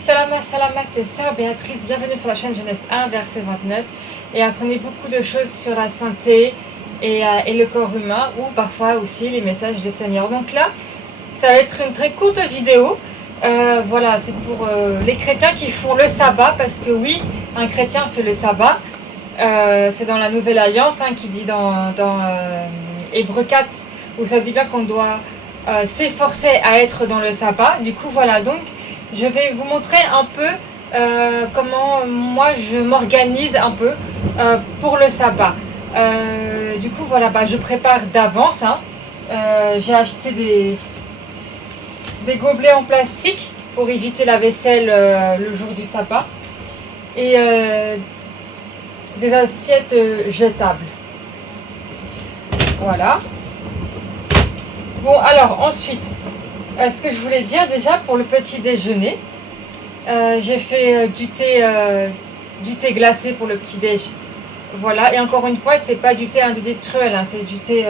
Salama, c'est Sœur Béatrice. Bienvenue sur la chaîne Jeunesse 1, verset 29. Et apprenez beaucoup de choses sur la santé et le corps humain, ou parfois aussi les messages du Seigneur. Donc là, ça va être une très courte vidéo. Voilà, c'est pour les chrétiens qui font le sabbat, parce que oui, un chrétien fait le sabbat. C'est dans la Nouvelle Alliance qui dit dans Hébreux 4, où ça dit bien qu'on doit s'efforcer à être dans le sabbat. Du coup, voilà, donc je vais vous montrer un peu comment moi je m'organise un peu pour le sabbat. Du coup, voilà, je prépare d'avance. J'ai acheté des gobelets en plastique pour éviter la vaisselle le jour du sabbat. Et des assiettes jetables. Voilà. Bon, alors ensuite, ce que je voulais dire déjà pour le petit déjeuner, j'ai fait du thé glacé pour le petit déj. Voilà, et encore une fois, c'est pas du thé industriel, c'est du thé.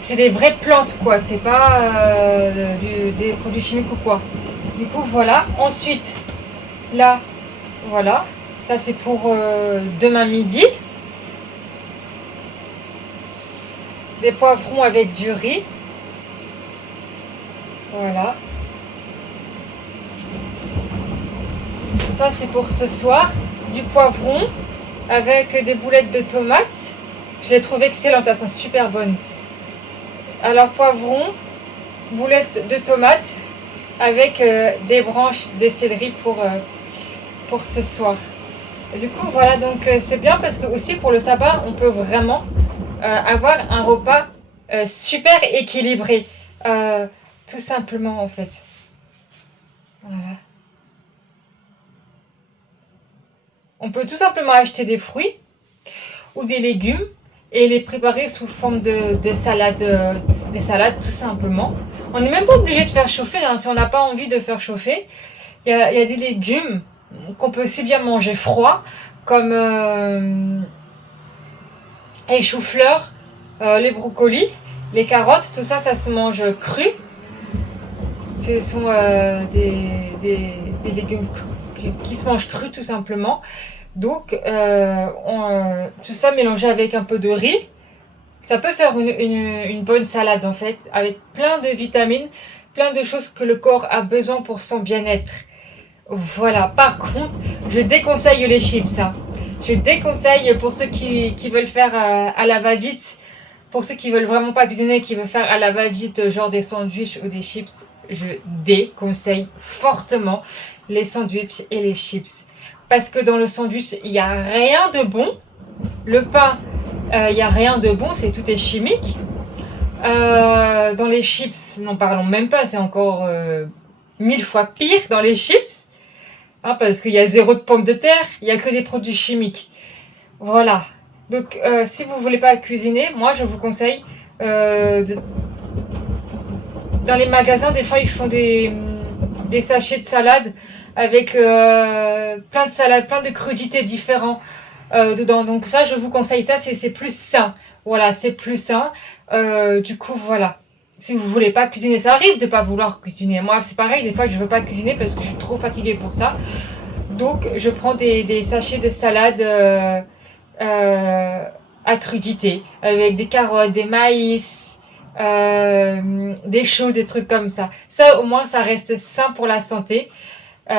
C'est des vraies plantes, quoi. C'est pas des produits chimiques ou quoi. Du coup, voilà. Ensuite, là, voilà. Ça, c'est pour demain midi. Des poivrons avec du riz. Voilà. Ça, c'est pour ce soir. Du poivron avec des boulettes de tomates. Je les trouve excellentes, elles sont super bonnes. Alors, poivron, boulettes de tomates avec des branches de céleri pour ce soir. Et du coup, voilà, donc c'est bien parce que aussi pour le sabbat, on peut vraiment avoir un repas super équilibré. Tout simplement, en fait. Voilà. On peut tout simplement acheter des fruits ou des légumes et les préparer sous forme de salade, des salades tout simplement. On n'est même pas obligé de faire chauffer, si on n'a pas envie de faire chauffer. Il y a des légumes qu'on peut aussi bien manger froid, comme les choux-fleurs, les brocolis, les carottes, tout ça, ça se mange cru. Ce sont des légumes qui se mangent crus tout simplement. Donc, tout ça mélangé avec un peu de riz, ça peut faire une bonne salade en fait, avec plein de vitamines, plein de choses que le corps a besoin pour son bien-être. Voilà, par contre, je déconseille les chips. Je déconseille pour ceux qui veulent faire à la va-vite, pour ceux qui veulent vraiment pas cuisiner, qui veulent faire à la va-vite, genre des sandwichs ou des chips. Je déconseille fortement les sandwichs et les chips. Parce que dans le sandwich, il n'y a rien de bon. Le pain, il n'y a rien de bon, tout est chimique. Dans les chips, n'en parlons même pas, c'est encore 1000 fois pire dans les chips. Parce qu'il y a zéro de pommes de terre, il n'y a que des produits chimiques. Voilà. Donc, si vous ne voulez pas cuisiner, moi, je vous conseille dans les magasins, des fois, ils font des sachets de salade avec plein de salades, plein de crudités différents dedans. Donc ça, je vous conseille ça, c'est plus sain. Voilà, c'est plus sain. Du coup, voilà. Si vous voulez pas cuisiner, ça arrive de pas vouloir cuisiner. Moi, c'est pareil, des fois, je veux pas cuisiner parce que je suis trop fatiguée pour ça. Donc, je prends des sachets de salade à crudité, avec des carottes, des maïs, des choux, des trucs comme ça. Ça, au moins, ça reste sain pour la santé.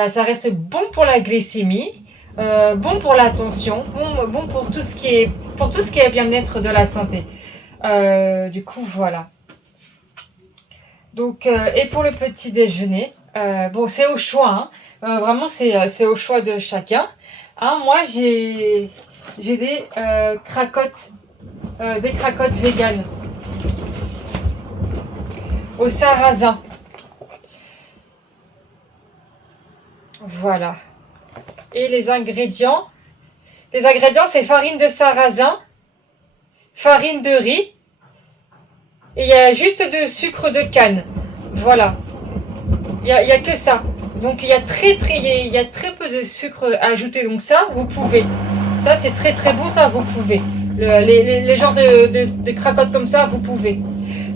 Ça reste bon pour la glycémie, bon pour la tension, bon pour tout ce qui est bien-être de la santé. Du coup, voilà. Donc, et pour le petit déjeuner, bon, c'est au choix. Vraiment, c'est au choix de chacun. Moi, j'ai des cracottes véganes au sarrasin. Voilà. Et les ingrédients, c'est farine de sarrasin, farine de riz, et il y a juste de sucre de canne. Voilà. Il y a que ça. Donc il y a très peu de sucre à ajouter. Donc ça, vous pouvez. Ça, c'est très très bon, ça, vous pouvez. Les genres de cracottes comme ça, vous pouvez.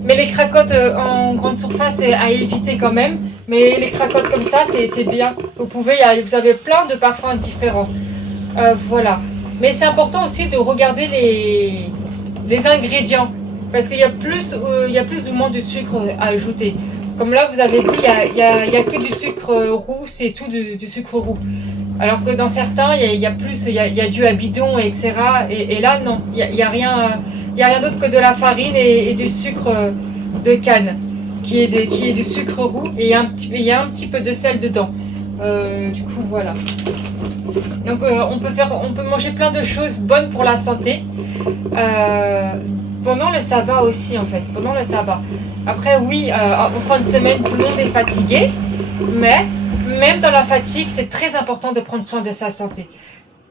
Mais les cracottes en grande surface, c'est à éviter quand même. Mais les cracottes comme ça, c'est bien. Vous avez plein de parfums différents. Voilà. Mais c'est important aussi de regarder les ingrédients. Parce qu'il y a plus ou moins de sucre à ajouter. Comme là, vous avez vu, il y a que du sucre roux, c'est tout du sucre roux. Alors que dans certains, il y a du bidon, etc. Et là, non, il y a rien d'autre que de la farine et du sucre de canne, qui est du sucre roux, et il y a un petit peu de sel dedans. Du coup, voilà. Donc, on peut manger plein de choses bonnes pour la santé. Pendant le sabbat aussi, en fait, pendant le sabbat. Après, oui, en fin de semaine, tout le monde est fatigué, mais même dans la fatigue, c'est très important de prendre soin de sa santé.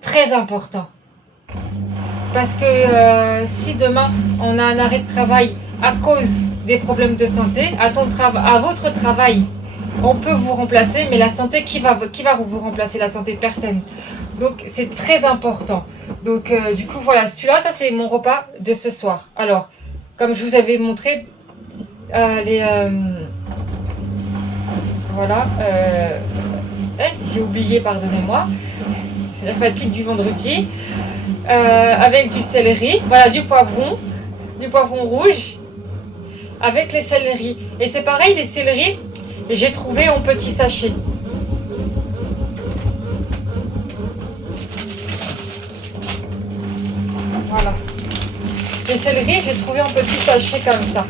Très important. Parce que si demain, on a un arrêt de travail à cause des problèmes de santé, à votre travail, on peut vous remplacer, mais la santé, qui va vous remplacer? La santé, personne. Donc, c'est très important. Donc, du coup, voilà, celui-là, ça, c'est mon repas de ce soir. Alors, comme je vous avais montré, voilà. J'ai oublié, pardonnez-moi. La fatigue du vendredi. Avec du céleri. Voilà, du poivron rouge. Avec les céleris. Et c'est pareil, les céleris, j'ai trouvé en petits sachets. Voilà. Les céleris, j'ai trouvé en petits sachets comme ça.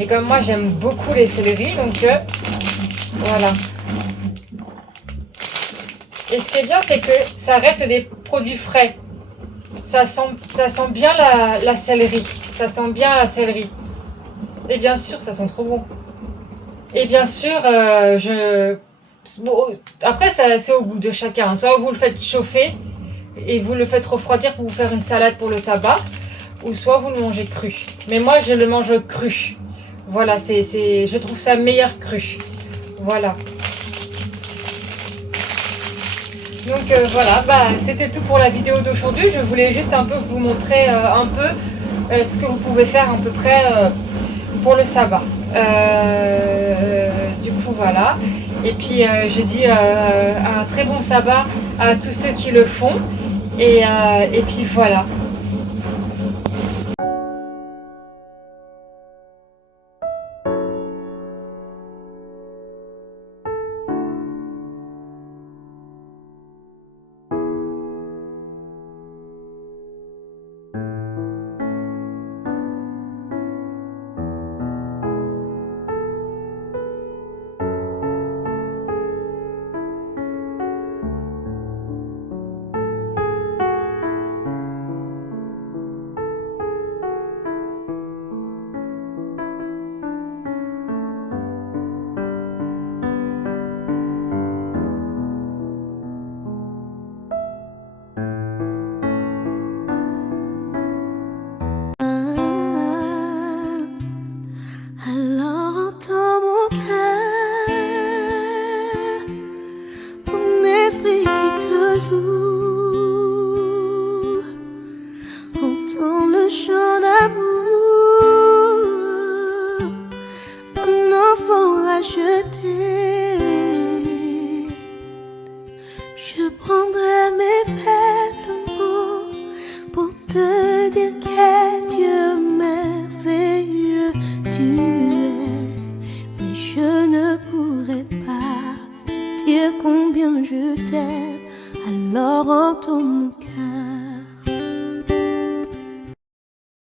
Et comme moi, j'aime beaucoup les céleris, donc voilà. Et ce qui est bien, c'est que ça reste des produits frais. Ça sent bien la céleri. Ça sent bien la céleri. Et bien sûr, ça sent trop bon. Et bien sûr, bon, après, c'est au goût de chacun. Soit vous le faites chauffer et vous le faites refroidir pour vous faire une salade pour le sabbat, ou soit vous le mangez cru. Mais moi, je le mange cru. Voilà, je trouve ça meilleur cru. Voilà. Donc voilà, c'était tout pour la vidéo d'aujourd'hui. Je voulais juste un peu vous montrer ce que vous pouvez faire à peu près pour le sabbat. Du coup, voilà. Et puis, je dis un très bon sabbat à tous ceux qui le font. Et puis, voilà. Combien je t'aime, alors entends mon